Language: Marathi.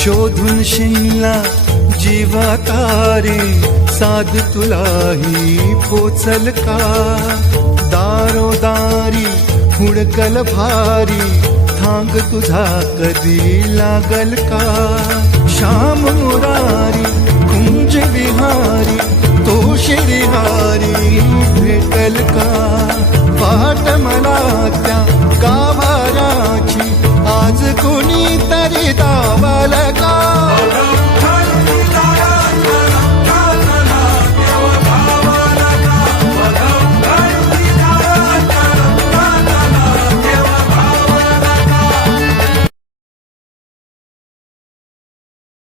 शोधून शिनला जीवा तारे, साध तुलाही पोचल का? दारोदारी हुडकल भारी, थांग तुझा कधी लागल का? श्याम मुरारी कुंज विहारी, तो श्रीहारी भेटल का? वाट मला त्या गाभाऱ्याची, आज कोणी तरी